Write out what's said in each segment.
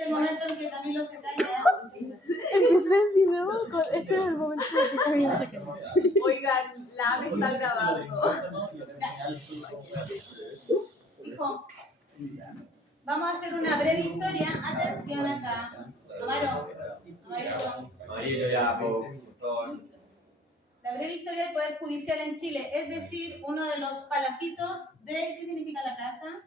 Este es el momento en que Camilo se calla. Empecé el video con este es el momento en que Camilo se calla. Oigan, la AVE está grabando. Hijo, vamos a hacer una breve historia. Atención acá. Amarillo ya, por favor. La breve historia del Poder Judicial en Chile, es decir, uno de los palafitos de... ¿Qué significa la casa?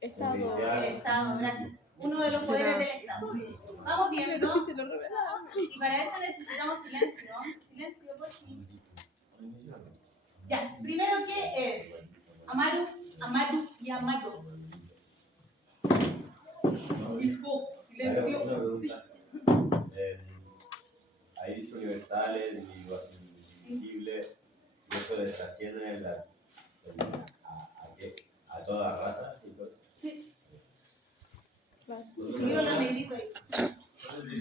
Estado. El Estado, gracias. Uno de los poderes del Estado. Vamos viendo. Y para eso necesitamos silencio. Silencio, por fin. Ya, primero, ¿qué es? Amaru y Amado. Hijo, silencio. Una pregunta. Hay dichos universales, indivisibles, y eso les trasciende a toda raza. Sí. Incluido los negritos ahí.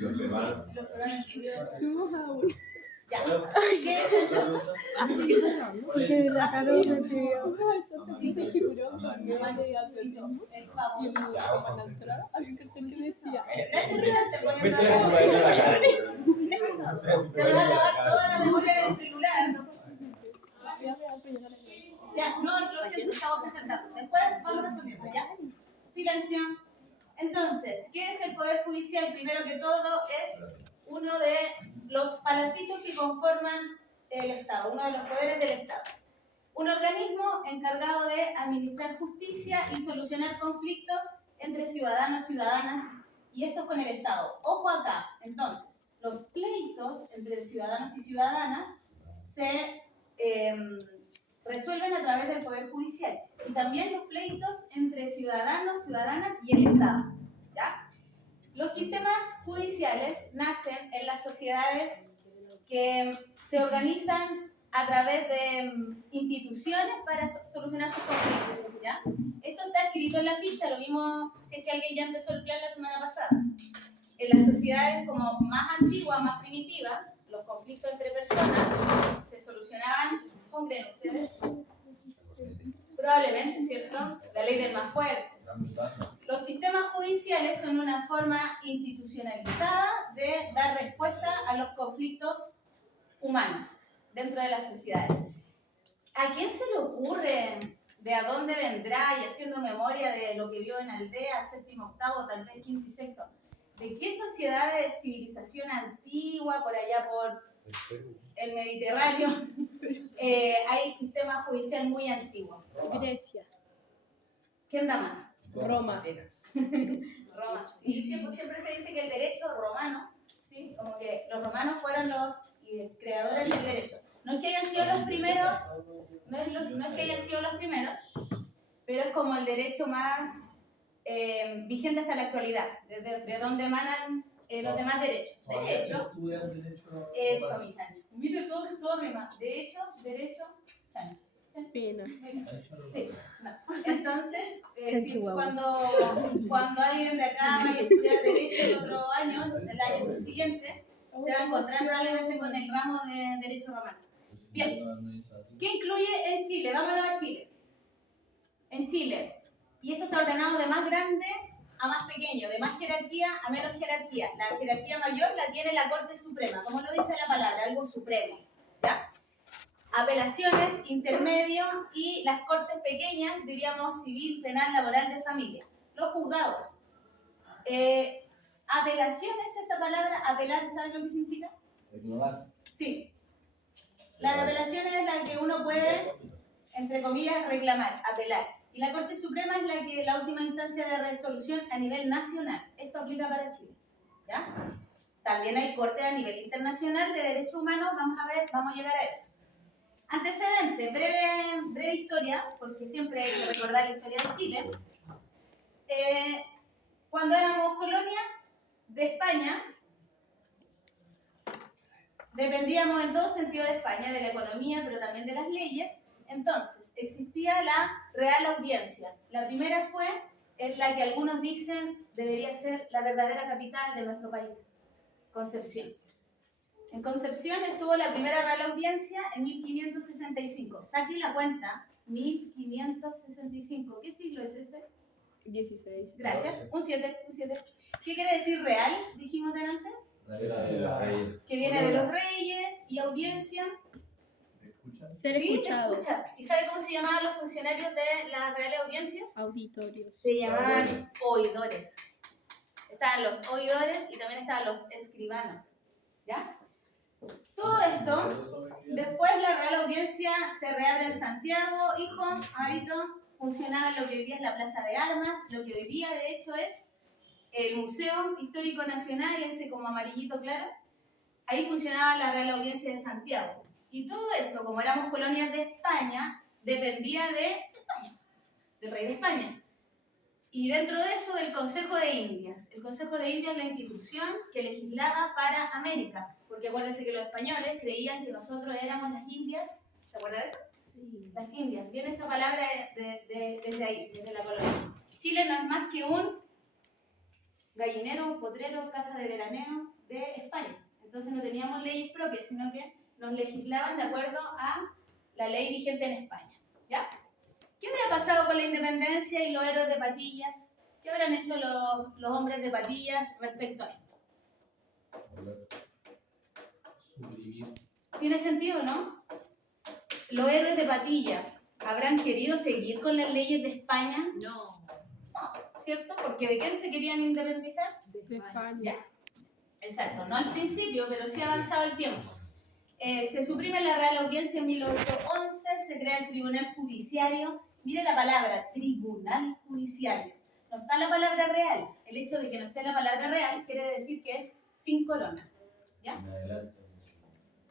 Los peruanos. Los peruanos incluidos. Fuimos a un... Ya. ¿Qué es entonces? Porque la Carol me pidió. Sí, Amarocito. el favor. Y en la entrada había un cartel que decía. Gracias, Vicente, por Me estoy eso. poniendo la cara. Se me va a acabar toda la memoria del celular. Ya, no, lo siento, estamos presentando. Después vamos resolviendo, ¿ya? Silencio. Entonces, ¿qué es el Poder Judicial? Primero que todo, es uno de los palafitos que conforman el Estado, uno de los poderes del Estado. Un organismo encargado de administrar justicia y solucionar conflictos entre ciudadanos y ciudadanas, y estos con el Estado. Ojo acá, entonces, los pleitos entre ciudadanos y ciudadanas se resuelven a través del Poder Judicial, y también los pleitos entre ciudadanos, ciudadanas y el Estado, ¿ya? Los sistemas judiciales nacen en las sociedades que se organizan a través de instituciones para solucionar sus conflictos, ¿ya? Esto está escrito en la ficha, lo vimos si es que alguien ya empezó el plan la semana pasada. En las sociedades como más antiguas, más primitivas, los conflictos entre personas se solucionaban, ¿cómo creen ustedes? Probablemente, ¿cierto? La ley del más fuerte. Los sistemas judiciales son una forma institucionalizada de dar respuesta a los conflictos humanos dentro de las sociedades. ¿A quién se le ocurre de a dónde vendrá, y haciendo memoria de lo que vio en Aldea, séptimo, octavo, tal vez quinto y sexto, de qué sociedad de civilización antigua, por allá por el Mediterráneo, hay sistema judicial muy antiguo? Grecia. ¿Quién da más? Roma. Roma. Sí, siempre se dice que el derecho romano, ¿sí? Como que los romanos fueron los creadores del derecho. No es que hayan sido los primeros, no es que hayan sido los primeros, pero es como el derecho más vigente hasta la actualidad, de donde emanan los demás derechos. De hecho, eso, mi chancho. Mire todo rima. De hecho, derecho, chancho. Pena. Sí, no. Entonces, cuando alguien de acá vaya a estudiar Derecho el otro año, el año siguiente, se va a encontrar probablemente con el ramo de Derecho Romano. Bien, ¿qué incluye en Chile? Vámonos a Chile. En Chile, y esto está ordenado de más grande a más pequeño, de más jerarquía a menos jerarquía. La jerarquía mayor la tiene la Corte Suprema, como lo dice la palabra, algo supremo, ¿ya? Apelaciones, intermedio y las cortes pequeñas, diríamos civil, penal, laboral, de familia. Los juzgados. Apelaciones, esta palabra, apelar, ¿saben lo que significa? Sí. La de apelaciones es la que uno puede, entre comillas, reclamar, apelar. Y la Corte Suprema es la última instancia de resolución a nivel nacional. Esto aplica para Chile, ¿ya? También hay cortes a nivel internacional de derechos humanos, vamos a llegar a eso. Antecedente, breve historia, porque siempre hay que recordar la historia de Chile. Cuando éramos colonia de España, dependíamos en todo sentido de España, de la economía, pero también de las leyes. Entonces, existía la Real Audiencia. La primera fue en la que algunos dicen debería ser la verdadera capital de nuestro país, Concepción. En Concepción estuvo la primera Real Audiencia en 1565. Saquen la cuenta, 1565. ¿Qué siglo es ese? 16. Gracias. Un 7, un 7. ¿Qué quiere decir real? Dijimos delante. Que viene de los reyes y audiencia. Ser Sí, escuchado. escucha. ¿Y sabe cómo se llamaban los funcionarios de las reales audiencias? Auditorio. Se llamaban oidores. Estaban los oidores y también estaban los escribanos. ¿Ya? Todo esto, después la Real Audiencia se reabre en Santiago, hijo, Amarito, funcionaba en lo que hoy día es la Plaza de Armas, lo que hoy día de hecho es el Museo Histórico Nacional, ese como amarillito claro. Ahí funcionaba la Real Audiencia de Santiago. Y todo eso, como éramos colonias de España, dependía de España, del rey de España. Y dentro de eso, del Consejo de Indias. El Consejo de Indias es la institución que legislaba para América. Porque acuérdense que los españoles creían que nosotros éramos las Indias. ¿Se acuerda de eso? Sí. Las Indias. Viene esa palabra desde ahí, desde la colonia. Chile no es más que un gallinero, potrero, casa de veraneo de España. Entonces no teníamos leyes propias, sino que nos legislaban de acuerdo a la ley vigente en España. ¿Ya? ¿Qué habrá pasado con la independencia y los héroes de patillas? ¿Qué habrán hecho los hombres de patillas respecto a esto? Suprimir. ¿Tiene sentido, no? Los héroes de patilla habrán querido seguir con las leyes de España, No. ¿cierto? Porque ¿de quién se querían independizar? De España. Ya. Exacto, no al principio, pero sí ha avanzado el tiempo. Se suprime la Real Audiencia en 1811, se crea el Tribunal Judiciario. Mire la palabra, Tribunal Judiciario. No está la palabra real. El hecho de que no esté la palabra real quiere decir que es sin corona. ¿Ya?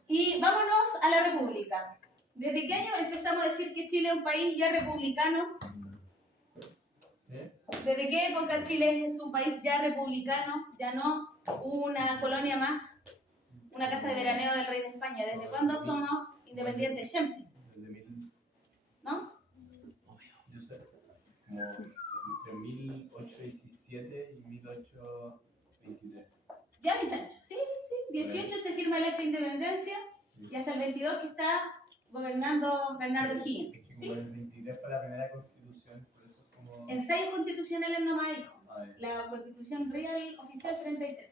Y vámonos a la República. ¿Desde qué año empezamos a decir que Chile es un país ya republicano? ¿Desde qué época Chile es un país ya republicano? Ya no una colonia más, una casa de veraneo del rey de España. ¿Desde cuándo somos independientes? Shemsi, ¿no? Yo sé, como entre 1817 y 1823. Ya, mi chancho, ¿sí? 18 se firma el acta de independencia y hasta el 22 que está gobernando Bernardo Higgins. Es que ¿Sí? como el 23 fue la primera constitución, por eso es como... Ensayos constitucionales nomás, hijo. La constitución real oficial 33.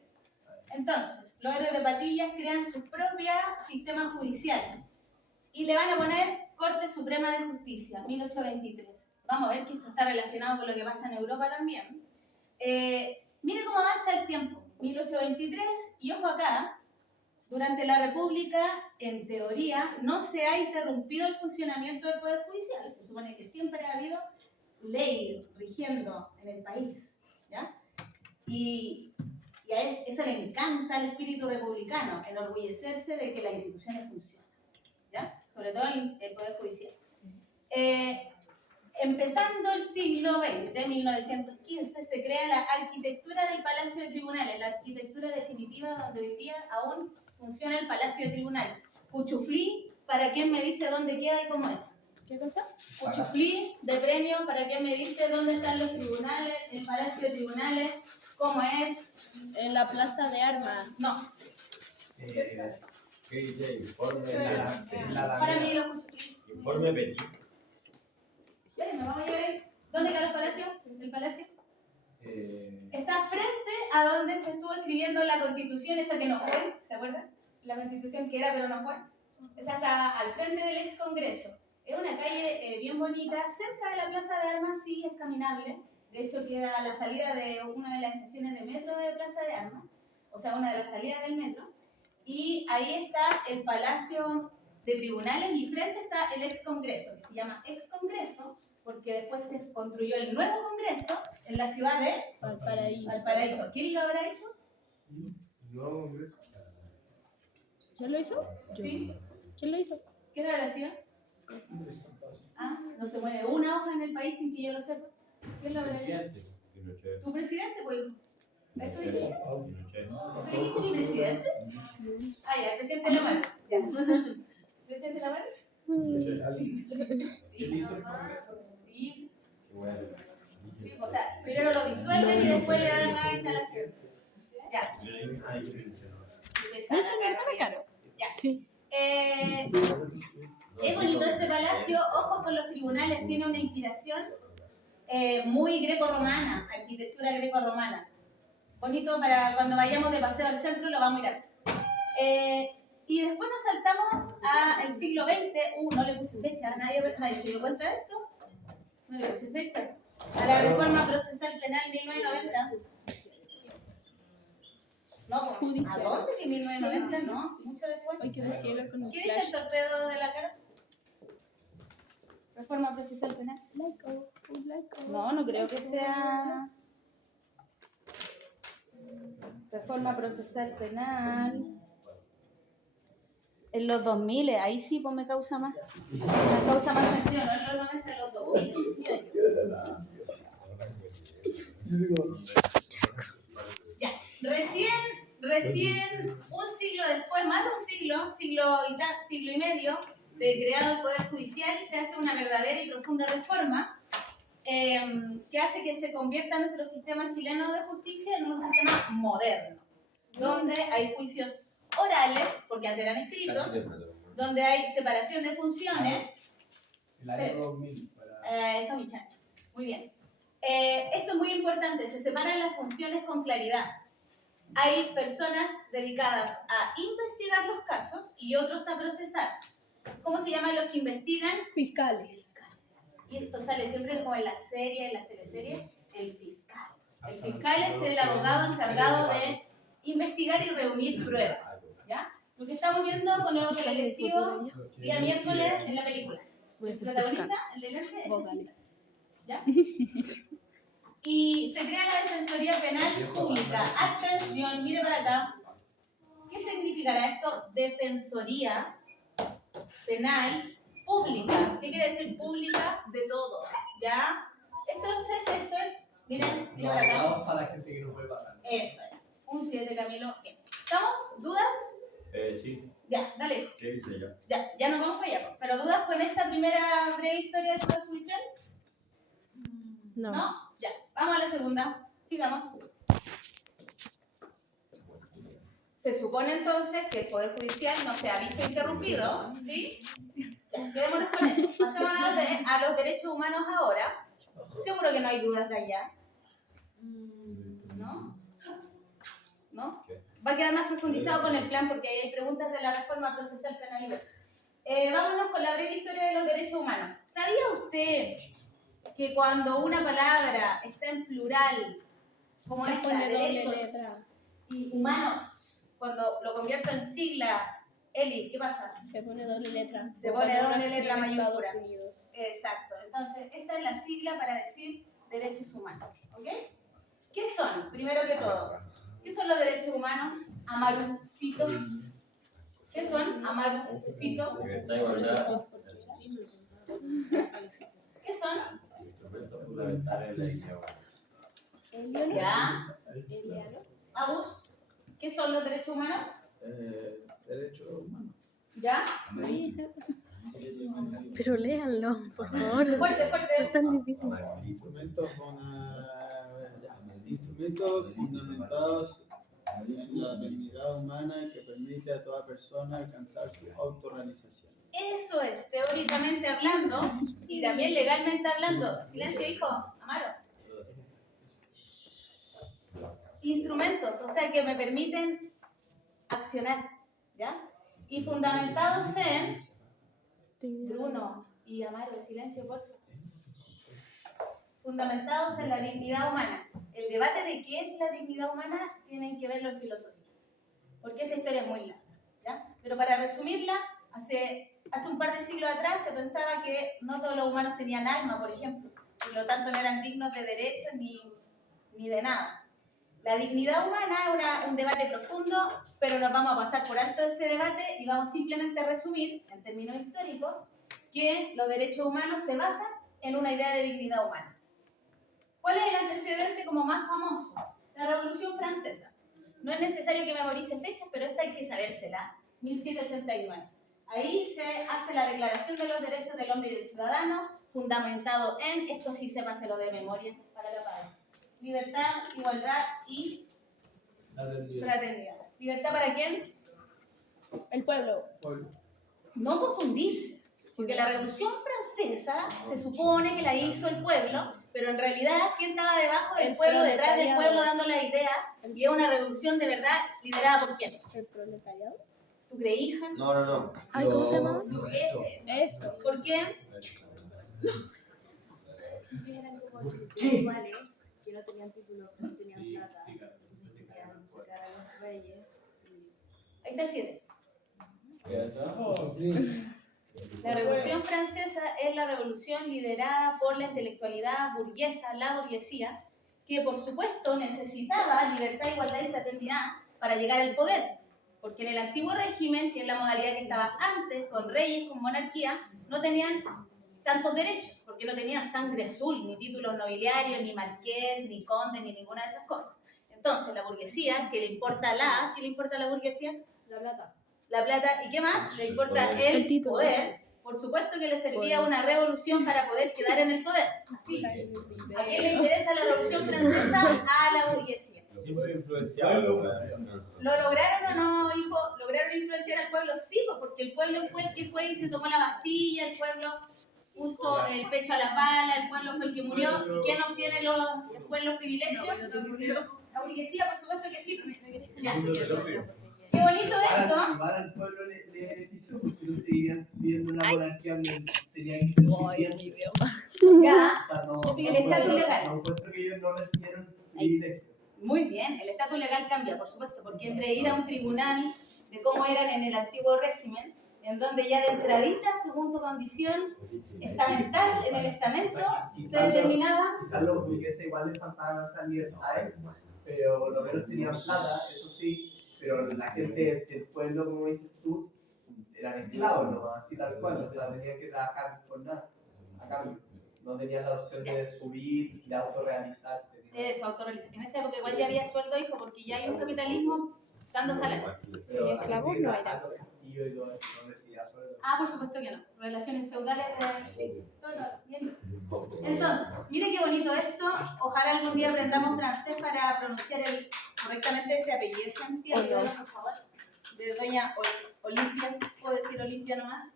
Entonces, los héroes de patillas crean su propio sistema judicial y le van a poner Corte Suprema de Justicia, 1823. Vamos a ver que esto está relacionado con lo que pasa en Europa también. Mire cómo avanza el tiempo, 1823, y ojo acá, durante la República, en teoría, no se ha interrumpido el funcionamiento del Poder Judicial. Se supone que siempre ha habido ley rigiendo en el país, ¿ya? Y a eso le encanta al espíritu republicano, enorgullecerse de que las instituciones funcionan, ¿ya? Sobre todo el Poder Judicial. Empezando el siglo XX, 1915, se crea la arquitectura del Palacio de Tribunales, la arquitectura definitiva donde hoy día aún funciona el Palacio de Tribunales. Cuchuflí, para quien me dice dónde queda y cómo es. ¿Qué cosa? Cuchuflí de premio, para quien me dice dónde están los tribunales, el Palacio de Tribunales, cómo es. En la Plaza de Armas. No, ¿Qué dice? Informe. para mí los cuchuflís. Informe Petit. Espérenme, vamos a llegar ahí. ¿Dónde queda el palacio? ¿El palacio? Está frente a donde se estuvo escribiendo la constitución, esa que no fue, ¿se acuerdan? La constitución que era pero no fue. Esa está al frente del ex Congreso. Es una calle bien bonita, cerca de la Plaza de Armas, sí, es caminable. De hecho, queda a la salida de una de las estaciones de metro de Plaza de Armas, o sea, una de las salidas del metro. Y ahí está el Palacio de Tribunales y frente está el ex Congreso, que se llama ex Congreso porque después se construyó el nuevo Congreso en la ciudad de Valparaíso. ¿Quién lo habrá hecho? Nuevo Congreso. ¿Quién lo hizo? ¿Sí? ¿Quién lo hizo? ¿Qué habrá sido? Ah, no se mueve una hoja en el país sin que yo lo sepa. ¿Quién lo habrá hecho? Pinochet. ¿Tu presidente, pues? ¿Eso dijiste? Pinochet. ¿Eso dijiste mi presidente? Ah, ya, el presidente de la mano. Ya. ¿Presidente de la mano? Sí, hizo el Congreso? sí. Bueno. Sí, o sea, primero lo disuelven y después le dan una instalación. Ya. Ya. Sí. Es bonito ese palacio, ojo con los tribunales, tiene una inspiración muy greco-romana, arquitectura greco-romana. Bonito para cuando vayamos de paseo al centro, lo vamos a mirar. Y después nos saltamos al siglo XX. No le puse fecha, nadie se dio cuenta de esto. No le puse fecha. A la reforma procesal penal 1990. No, ¿a dónde que 1990? No, mucho después. Hoy quedé ciega con el ¿Qué dice flash. el torpedo de la cara? Reforma procesal penal. No, no creo que sea. Reforma procesal penal. En los 2000, ahí sí pues me causa más sentido, no en los 90, en los 2000, sí. Ya, recién un siglo después, más de un siglo y medio, de creado el Poder Judicial, se hace una verdadera y profunda reforma que hace que se convierta nuestro sistema chileno de justicia en un sistema moderno, donde hay juicios orales, porque antes eran escritos, donde hay separación de funciones. El año 2000 para... Eso, mi chancho. Muy bien. Esto es muy importante, se separan las funciones con claridad. Hay personas dedicadas a investigar los casos y otros a procesar. ¿Cómo se llaman los que investigan? Fiscales. Y esto sale siempre como en las series, en las teleseries, el fiscal. El fiscal es el abogado encargado de investigar y reunir pruebas, ¿ya? Lo que estamos viendo con el otro directivo día miércoles en la película. El protagonista, el de lente, es el fiscal, ¿ya? Y se crea la Defensoría Penal Pública. Atención, mire para acá. ¿Qué significará esto? Defensoría Penal Pública. ¿Qué quiere decir pública? De todo, ¿ya? Entonces, esto es, miren para acá. Para la gente que no puede pagar. Eso es. Un 7, Camilo. Bien. ¿Estamos? ¿Dudas? Sí. Ya, dale. ¿Qué dice ella? Ya nos vamos para allá. Pues. ¿Pero dudas con esta primera breve historia del Poder Judicial? No. ¿No? Ya. Vamos a la segunda. Sigamos. Se supone entonces que el Poder Judicial no se ha visto interrumpido, ¿sí? Ya, quedémonos con eso. Pasemos a los derechos humanos ahora. Seguro que no hay dudas de allá. ¿No? ¿No? Va a quedar más profundizado con el plan porque ahí hay preguntas de la reforma procesal penal y vámonos con la breve historia de los derechos humanos. ¿Sabía usted que cuando una palabra está en plural, como Se esta, pone doble derechos letra. y humanos, cuando lo convierto en sigla, Eli, ¿qué pasa? Se pone doble letra. Se pone doble letra Estados mayúscula. Unidos. Exacto. Entonces, esta es la sigla para decir derechos humanos. ¿Ok? ¿Qué son? Primero que todo, ¿qué son los derechos humanos? Amarucito. ¿Qué son? Amarucito. Libertad, igualdad. ¿Qué son? Instrumentos fundamentales de la dignidad humana. Ya. Agus, ¿qué son los derechos humanos? Derechos humanos. ¿Ya? Pero léanlo, por favor. Fuerte, fuerte. Es tan difícil. Instrumentos fundamentados en la dignidad humana que permite a toda persona alcanzar su autorrealización. Eso es, teóricamente hablando y también legalmente hablando. Silencio, hijo. Amaro. Instrumentos, o sea, que me permiten accionar, ¿ya? Y fundamentados en... Bruno y Amaro, silencio, por favor. Fundamentados en la dignidad humana. El debate de qué es la dignidad humana tienen que verlo en filosofía, porque esa historia es muy larga, ¿ya? Pero para resumirla, hace un par de siglos atrás se pensaba que no todos los humanos tenían alma, por ejemplo, y por lo tanto no eran dignos de derechos ni de nada. La dignidad humana es un debate profundo, pero nos vamos a pasar por alto ese debate y vamos simplemente a resumir, en términos históricos, que los derechos humanos se basan en una idea de dignidad humana. ¿Cuál es el antecedente como más famoso? La Revolución Francesa. No es necesario que memorice fechas, pero esta hay que sabérsela. 1789. Ahí se hace la Declaración de los Derechos del Hombre y del Ciudadano, fundamentado en, esto sí sépaselo de memoria para la paz, libertad, igualdad y fraternidad. ¿Libertad para quién? El pueblo. No confundirse, porque la Revolución Francesa se supone que la hizo el pueblo Pero en realidad, ¿quién estaba debajo del pueblo, detrás del pueblo, dando la idea? Y es una revolución de verdad liderada por quién. El proletariado. ¿Tú creí, hija? No. Ay, ¿cómo se llama? Eso. ¿Por qué? Eran como intelectuales que no tenían título, no tenían plata, entonces querían sacar a los reyes. Ahí está el 7. Oh. La Revolución Francesa es la revolución liderada por la intelectualidad burguesa, la burguesía, que por supuesto necesitaba libertad, igualdad y fraternidad para llegar al poder. Porque en el antiguo régimen, que es la modalidad que estaba antes, con reyes, con monarquía, no tenían tantos derechos, porque no tenían sangre azul, ni títulos nobiliarios, ni marqués, ni conde, ni ninguna de esas cosas. Entonces, la burguesía, ¿qué le importa a la burguesía? La plata. La plata, ¿y qué más? Le importa El título. poder. Por supuesto que le servía una revolución para poder quedar en el poder. Así. ¿A quién le interesa la revolución francesa? A la burguesía. Siempre influenciado. ¿Lo lograron o no, hijo? ¿Lograron influenciar al pueblo? Sí, pues, porque el pueblo fue el que fue y se tomó la Bastilla, el pueblo puso el pecho a la pala, el pueblo fue el que murió. ¿Y quién obtiene después los privilegios? La burguesía, por supuesto que sí. Ya. Qué bonito esto. Igual al pueblo le benefició, pues si no seguían viendo una monarquía donde tenían que ser sirvientes. Ya. O sea, no, El estatus legal. No encuentro que ellos no recibieron privilegios. Muy bien, el estatus legal cambia, por supuesto, porque entre ir a un tribunal de cómo eran en el antiguo régimen, en donde ya de entradita, según tu condición estamental, en el estamento, se determinaba... Quizás los burgueses igual les faltaban otras libertades, pero por lo menos tenían plata, eso sí, pero la gente del pueblo, como dices tú, eran esclavos, ¿no? Así tal cual, o sea, tenían que trabajar por nada, a cambio. No tenían la opción de subir, de autorrealizarse. Eso, autorrealización. En esa época igual ya había sueldo, hijo, porque ya hay un capitalismo dando salario. Sí, esclavos no eran. Ah, por supuesto que no. Relaciones feudales, sí, todo bien. Entonces, mire qué bonito esto. Ojalá algún día aprendamos francés para pronunciar correctamente este apellido. Shamsi, ayúdanos, por favor. De doña Olimpia. ¿Puedo decir Olimpia nomás?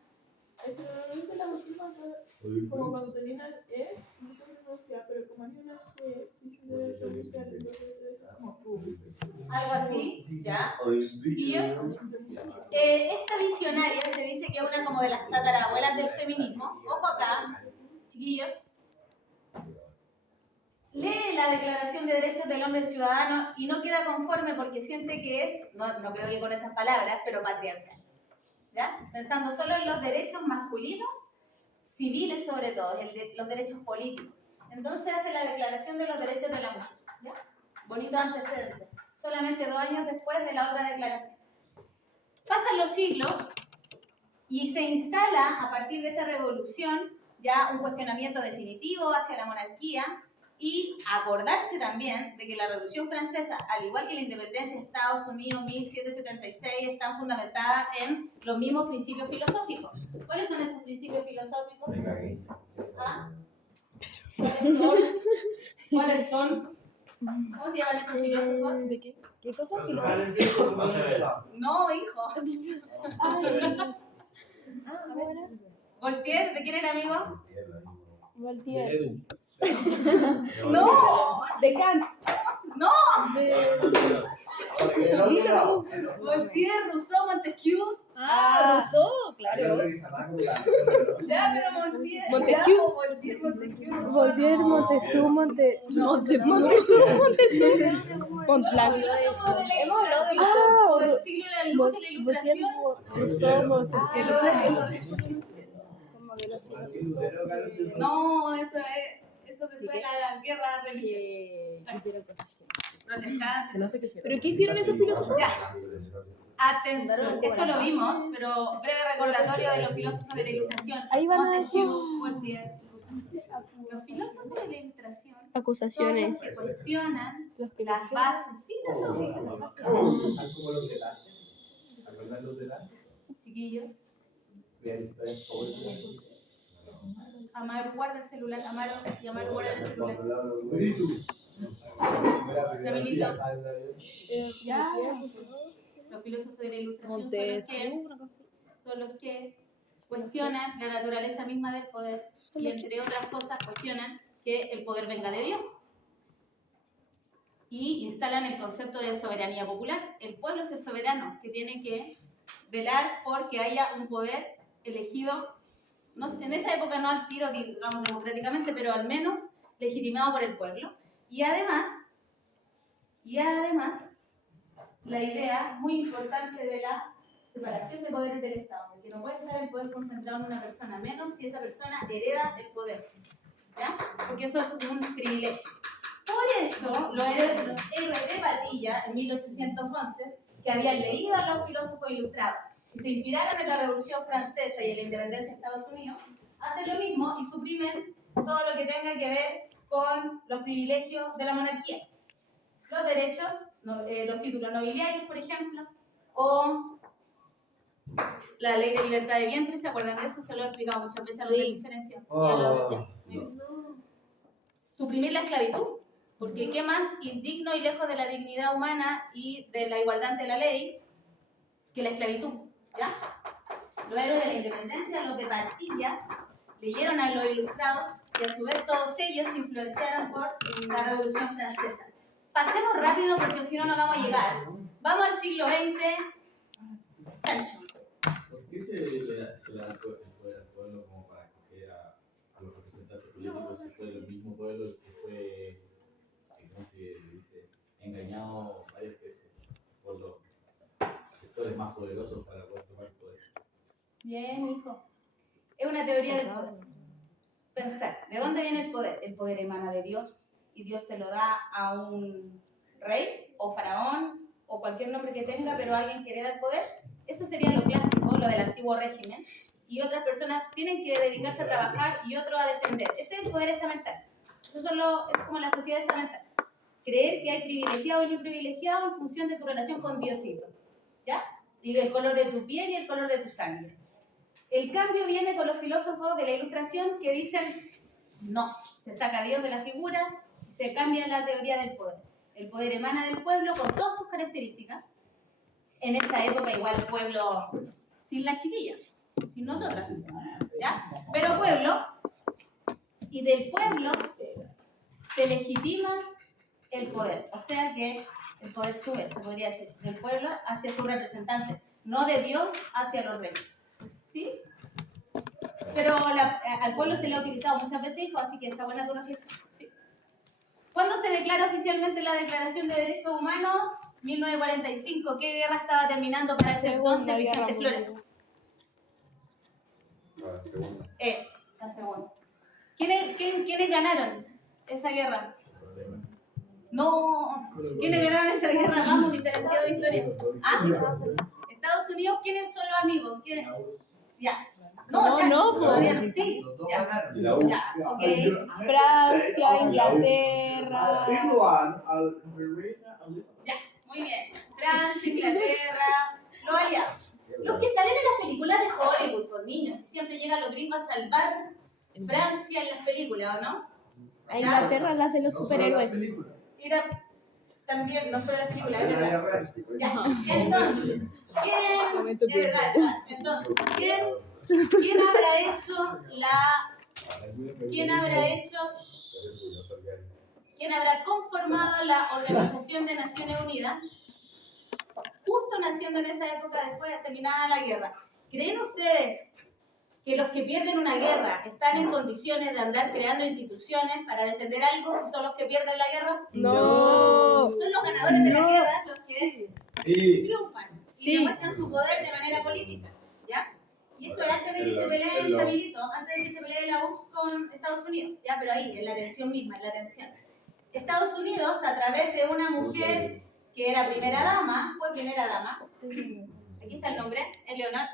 Probablemente la última fue como cuando termina el E, no se pronuncia, pero como hay una G, sí se debe pronunciar, entonces debe ser como Algo así, ¿ya? Chiquillos. Esta visionaria se dice que es una como de las tatarabuelas del feminismo. Ojo acá, chiquillos. Lee la Declaración de Derechos del Hombre Ciudadano y no queda conforme porque siente que es, no creo que con esas palabras, pero patriarcal. ¿Ya? Pensando solo en los derechos masculinos, civiles sobre todo, los derechos políticos. Entonces hace la Declaración de los Derechos de la Mujer. ¿Ya? Bonito antecedente. Solamente 2 años después de la otra declaración. Pasan los siglos y se instala a partir de esta revolución ya un cuestionamiento definitivo hacia la monarquía y acordarse también de que la Revolución Francesa, al igual que la independencia de Estados Unidos 1776, están fundamentadas en los mismos principios filosóficos. ¿Cuáles son esos principios filosóficos? ¿Ah? ¿Cuáles son? ¿Cómo se llaman esos filósofos? ¿De qué? ¿Qué cosa? No se ve. No, hijo. Ah, a ver. Voltaire, ¿de quién era amigo? Voltaire. Edu. ¡No! De Kant. ¡No! Dímelo. Voltaire, Rousseau, Montesquieu. Rousseau, claro. Ya, pero Montesquieu. Montesquieu. Ya, Voltaire, Montesquieu. Voltaire, Montesquieu, Montblanc. Filósofo de la Ilustración, o del siglo de la luz y la Ilustración. Rousseau, Montesquieu. No, eso después de la guerra religiosa. Hicieron cosas. Protestantes. No sé qué hicieron. ¿Pero qué hicieron esos filósofos? Ya. Atención, esto lo vimos, pero breve recordatorio de los filósofos de la Ilustración. Ahí van a Montesquieu, Voltaire. Los filósofos de la Ilustración acusaciones. son los que cuestionan las bases filosóficas. Como los delante. ¿Acuerdan los delante? Chiquillos, Bien, entonces, Amaro guarda el celular, Amaro y Amaro guarda el celular. Camilito. Ya. Los filósofos de la Ilustración son los que cuestionan la naturaleza misma del poder y entre otras cosas cuestionan que el poder venga de Dios. Y instalan el concepto de soberanía popular. El pueblo es el soberano que tiene que velar por que haya un poder elegido, no, en esa época no al tiro, digamos, democráticamente, pero al menos legitimado por el pueblo. Y además, la idea muy importante de la separación de poderes del Estado, que no puede estar el poder concentrado en una persona, menos si esa persona hereda el poder, ¿ya? Porque eso es un privilegio. Por eso, los héroes de Padilla, en 1811, que habían leído a los filósofos ilustrados y se inspiraron en la Revolución Francesa y en la independencia de Estados Unidos, hacen lo mismo y suprimen todo lo que tenga que ver con los privilegios de la monarquía. Los derechos, los títulos nobiliarios, por ejemplo, o la ley de libertad de vientre, ¿se acuerdan de eso? Se lo he explicado muchas veces a los de diferencia. Suprimir la esclavitud, porque qué más indigno y lejos de la dignidad humana y de la igualdad ante la ley que la esclavitud, ¿ya? Los héroes de la independencia, los de Patillas, leyeron a los ilustrados y a su vez todos ellos se influenciaron por la Revolución Francesa. Pasemos rápido porque si no, no vamos a llegar. Vamos al siglo XX. Chancho. ¿Por qué se le da el poder al pueblo como para escoger a los representantes políticos si fue el mismo pueblo el que fue, ¿cómo se dice?, engañado varias veces por los sectores más poderosos para poder tomar el poder? Bien, hijo. Es una teoría del poder. Pensar, ¿de dónde viene el poder? El poder emana de Dios y Dios se lo da a un rey o faraón o cualquier nombre que tenga, pero alguien que hereda el poder. Eso sería lo clásico, lo del antiguo régimen. Y otras personas tienen que dedicarse a trabajar y otros a defender. Ese es el poder estamental. Eso es como la sociedad estamental. Creer que hay privilegiado y no privilegiado en función de tu relación con Diosito, ¿ya? Y del color de tu piel y el color de tu sangre. El cambio viene con los filósofos de la Ilustración que dicen, no, se saca a Dios de la figura, se cambia la teoría del poder. El poder emana del pueblo con todas sus características. En esa época igual pueblo sin las chiquillas, sin nosotras, ¿ya? Pero pueblo, y del pueblo se legitima el poder. O sea que el poder sube, se podría decir, del pueblo hacia su representante, no de Dios hacia los reyes. ¿Sí? Pero al pueblo se le ha utilizado muchas veces, hijo, así que está buena tu reflexión. ¿Sí? ¿Cuándo se declara oficialmente la Declaración de Derechos Humanos? 1945. ¿Qué guerra estaba terminando para ese entonces Vicente Flores? La segunda. Es la segunda. ¿Quiénes ganaron esa guerra? No. ¿Quiénes ganaron esa guerra? Vamos, diferenciado de historia. ¿Ah? Estados Unidos, ¿quiénes son los amigos? ¿Quiénes? Ya. No, todavía no. Sí, ya. Ya, ok. Francia, Inglaterra. Ya, muy bien. Francia, Inglaterra, los aliados. Los que salen en las películas de Hollywood con niños, y siempre llegan los gringos a salvar Francia en las películas, ¿o no? A Inglaterra las de los superhéroes. Y también, no solo las películas, es verdad. Ya, entonces, ¿quién habrá conformado la Organización de Naciones Unidas? Justo naciendo en esa época después de terminada la guerra. ¿Creen ustedes que los que pierden una guerra están en condiciones de andar creando instituciones para defender algo si son los que pierden la guerra? No. Son los ganadores de la guerra los que triunfan y demuestran su poder de manera política, ¿ya? Y esto es antes de que se pelee el Camilito, antes de que se pelee la URSS con Estados Unidos, ¿ya? Pero ahí, en la tensión misma, en la tensión. Estados Unidos, a través de una mujer que era primera dama, aquí está el nombre, Eleonor,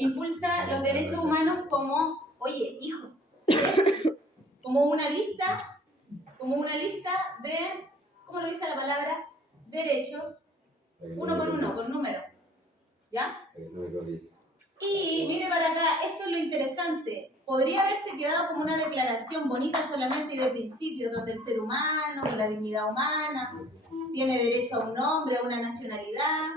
impulsa los derechos humanos como, oye, hijo, ¿sabes? como una lista de, ¿cómo lo dice la palabra? Derechos, uno por uno, con número, ¿ya? Y mire para acá, esto es lo interesante. Podría haberse quedado como una declaración bonita solamente y de principio, donde el ser humano, con la dignidad humana, tiene derecho a un nombre, a una nacionalidad,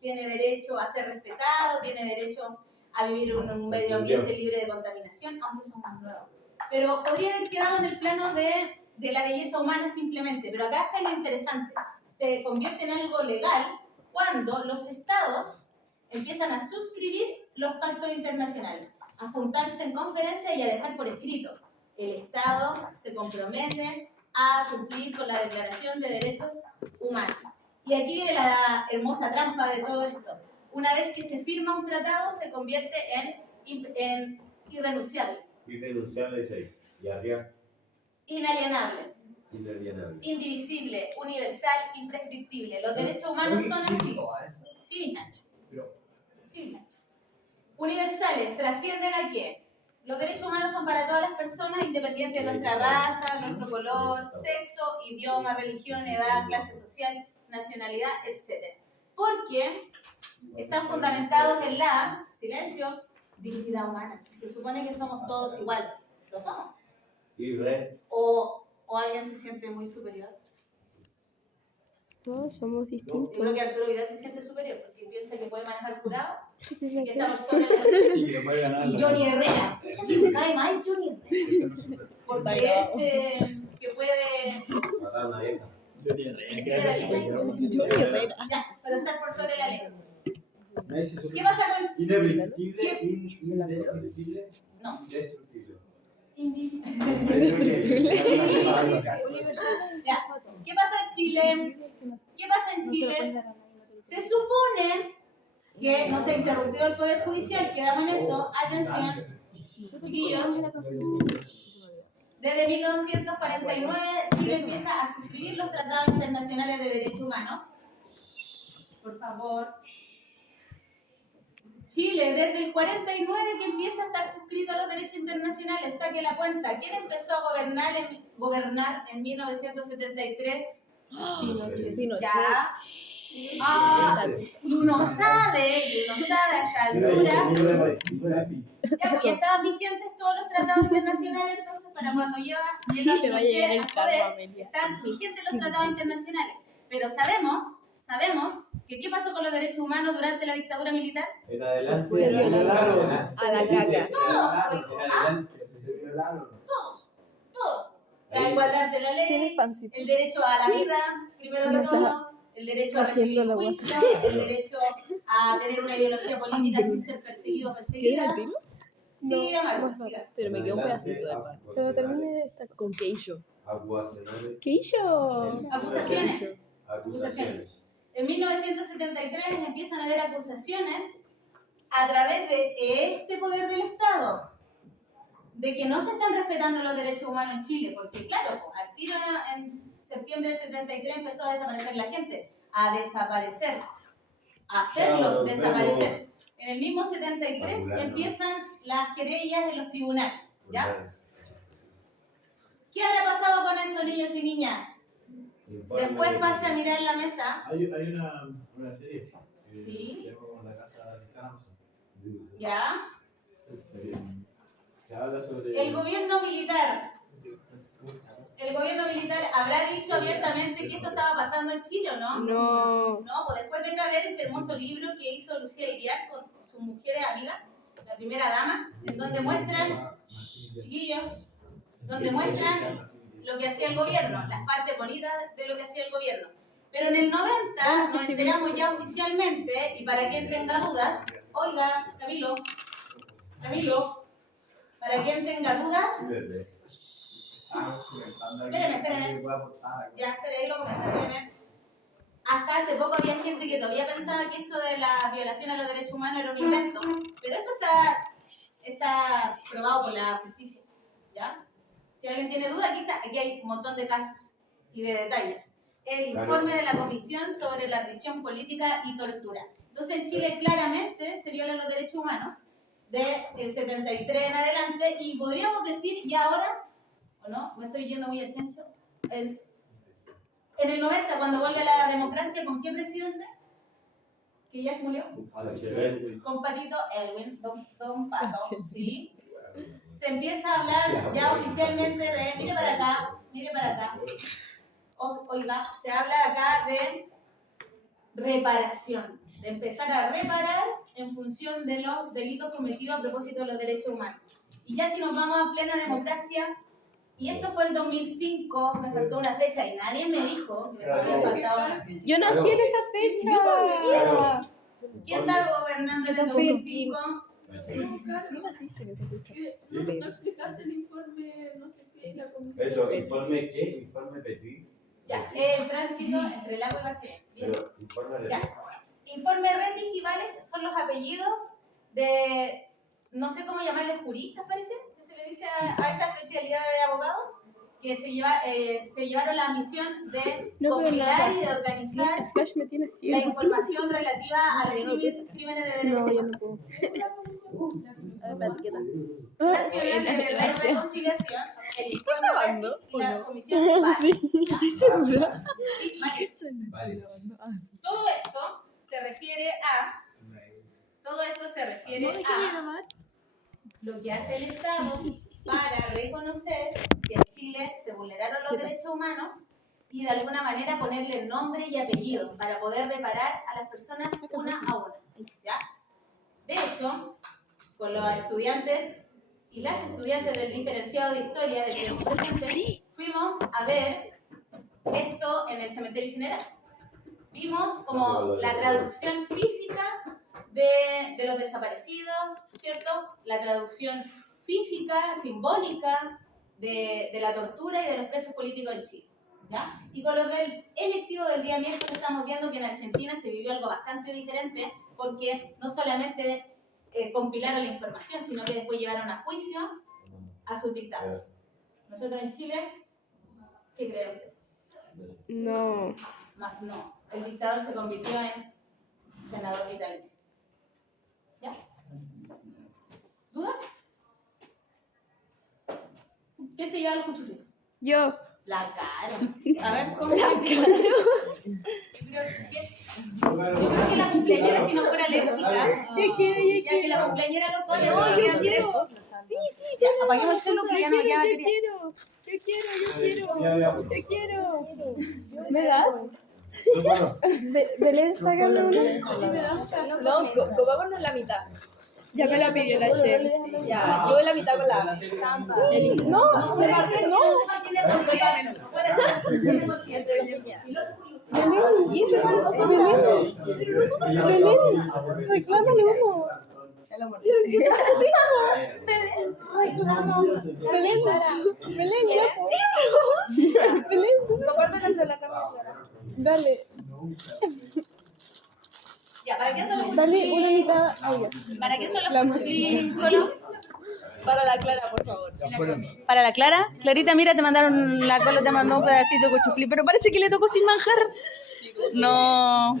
tiene derecho a ser respetado, tiene derecho a vivir en un medio ambiente libre de contaminación, aunque son más nuevos. pero podría haber quedado en el plano de la belleza humana simplemente. Pero acá está lo interesante. Se convierte en algo legal cuando los estados empiezan a suscribir los pactos internacionales, a juntarse en conferencia y a dejar por escrito. El Estado se compromete a cumplir con la Declaración de Derechos Humanos. Y aquí viene la hermosa trampa de todo esto. Una vez que se firma un tratado, se convierte en irrenunciable. Irrenunciable dice ahí. Y arriba, Inalienable, inalienable. indivisible, universal, imprescriptible. Los derechos humanos son así. Sí, mi chancho. Sí, mi chancho. Universales, ¿trascienden a qué? Los derechos humanos son para todas las personas, independiente de nuestra raza, nuestro color, sexo, idioma, religión, edad, clase social, nacionalidad, etc. Porque están fundamentados en la, silencio, dignidad humana. Se supone que somos todos iguales. ¿Lo somos? Y re, ¿O alguien se siente muy superior? Todos somos Yo distintos. creo que Arturo Vidal se siente superior porque piensa que puede manejar jurado y está por sobre Y que puede ganar. y Johnny Herrera. Me cae mal Johnny Herrera. Porque es que puede. matar a una vieja. Yo tiene re, Sí, que hace superior. Johnny Herrera. Ya, pero estás por sobre la ley. Messi ¿Qué superior. pasa con.? Indestructible, indestructible, No. indestructible. Ya. ¿Qué pasa en Chile? ¿Qué pasa en Chile? Se supone que no se interrumpió el Poder Judicial, quedamos en eso. Atención, chiquillos. Desde 1949 Chile empieza a suscribir los tratados internacionales de derechos humanos. Por favor. Chile, desde el 49 que empieza a estar suscrito a los derechos internacionales, saque la cuenta. ¿Quién empezó a gobernar en 1973? Pinochet. Ya. Y uno sabe a esta altura, ya, porque estaban vigentes todos los tratados internacionales, entonces para cuando llega Le va a llegar el al karma, poder, Amelia. están vigentes los tratados internacionales. Pero sabemos que qué pasó con los derechos humanos durante la dictadura militar. En adelante. Fue violado. A la caca. Todos. La igualdad de la ¿Tienes ley, pancito? el derecho a la vida, primero que Me está todo, el derecho a recibir cogiendo la juicio, el derecho a tener una ideología política sin ser perseguido o perseguida. ¿Quieres el tiro? Sí, Amaro, no, diga. Pero me quedó un pedacito de pan. Pero termine esta cosa. Con queijo. Acusaciones. ¿Qué hizo? Acusaciones. Acusaciones. En 1973 empiezan a haber acusaciones a través de este poder del Estado, de que no se están respetando los derechos humanos en Chile, porque claro, al tiro en septiembre del 73 empezó a desaparecer la gente, a desaparecer, a hacerlos Claro, desaparecer. En el mismo 73 empiezan las querellas en los tribunales, ¿ya? ¿Qué habrá pasado con eso, niños y niñas? Después pase a mirar la mesa. Hay una serie. Sí. Se llama como La Casa de Amazon. ¿Ya? Se habla sobre. El gobierno militar habrá dicho abiertamente que esto estaba pasando en Chile, ¿o no? No. No, pues después venga a ver este hermoso libro que hizo Lucía Iriar con sus mujeres amigas, la primera dama, en donde muestran, chiquillos, donde muestran lo que hacía el gobierno, las partes bonitas de lo que hacía el gobierno. Pero en el 90 nos enteramos ya oficialmente, y para quien tenga dudas, oiga, Camilo, para quien tenga dudas, espérame. Ya, espera, ahí lo comento, espérame. Hasta hace poco había gente que todavía pensaba que esto de la violación a los derechos humanos era un invento, pero esto está probado por la justicia, ¿ya? Si alguien tiene duda, aquí hay un montón de casos y de detalles. El informe de la Comisión sobre la prisión política y tortura. Entonces, en Chile claramente se violan los derechos humanos del 73 en adelante, y podríamos decir, y ahora, ¿o no? Me estoy yendo muy al chancho. En el 90, cuando vuelve la democracia, ¿con qué presidente? Que ya se murió. Con Patito Elwin, don Pato, ¿sí? Se empieza a hablar ya oficialmente de, mire para acá. Oiga, se habla acá de reparación, de empezar a reparar en función de los delitos cometidos a propósito de los derechos humanos. Y ya si nos vamos a plena democracia, y esto fue el 2005, me faltó una fecha y nadie me dijo que me había faltado una fecha. Yo nací en esa fecha. Yo también. Claro. ¿Quién está gobernando en el 2005? No explicaste el informe, no sé qué, la comisión. Eso, ¿informe qué? ¿Informe Petit? Ya, el tránsito entre Lago y Bachelet. Bien. Pero, informe de... Ya. Informe Rettig y Valech son los apellidos de, no sé cómo llamarles, juristas, parece, que se le dice a esa especialidad de abogados, que se llevaron la misión de No veo compilar nada. y de organizar El flash me tiene la ciego. información relativa a crímenes de derechos No, yo humanos. no puedo. A ver, espérate, ¿qué tal? Nacional de Verdad y Reconciliación, el informe grabando, Rettig y la comisión Valech. Sí, ¿estoy segura? Sí, Valech. Vale. Todo esto se refiere a lo que hace el Estado para reconocer que en Chile se vulneraron los derechos humanos y de alguna manera ponerle nombre y apellido para poder reparar a las personas una a una. ¿Ya? De hecho, con los estudiantes y las estudiantes del diferenciado de historia del que fuimos a ver esto en el cementerio general. Vimos como la traducción física de los desaparecidos, ¿cierto? La traducción física, simbólica de la tortura y de los presos políticos en Chile, ¿ya? Y con lo del electivo del día miércoles estamos viendo que en Argentina se vivió algo bastante diferente porque no solamente compilaron la información, sino que después llevaron a juicio a sus dictadores. Nosotros en Chile, ¿qué cree usted? No. Más no. El dictador se convirtió en senador vitalicio. ¿Ya? ¿Dudas? ¿Qué se lleva los cuchuflis? Yo. La cara. A ver, ¿cómo la cara? Yo creo que la cumpleañera, si no fuera alérgica, Yo quiero, ya que la cumpleañera lo pone, No, porque yo quedan quiero. tres. Ya, apaguemos el celular que ya no queda batería. Yo quiero. ¿Me das? Belén, sácame uno. No, comámonos la mitad. Ya me la pidió la chef. Ya, yo la mitad con la No, No puede ser, no sepa quién es por qué. No puede ser. Tiene por qué. Y los Belén. ¿Y este para nosotros? Belén. Pero nosotros Belén. Reclámale uno. el amor. Belén. Belén, ya. Belén. Compártela la cámara. Dale. Ya, ¿para qué son los Dale una cuchuflis? mitad a ellas. ¿Para qué son La los cuchuflis, Colo? Para la Clara, por favor. Para la Clara. Clarita, mira, te mandaron, la Colo te mandó un pedacito de cuchufli, pero parece que le tocó sin manjar. No.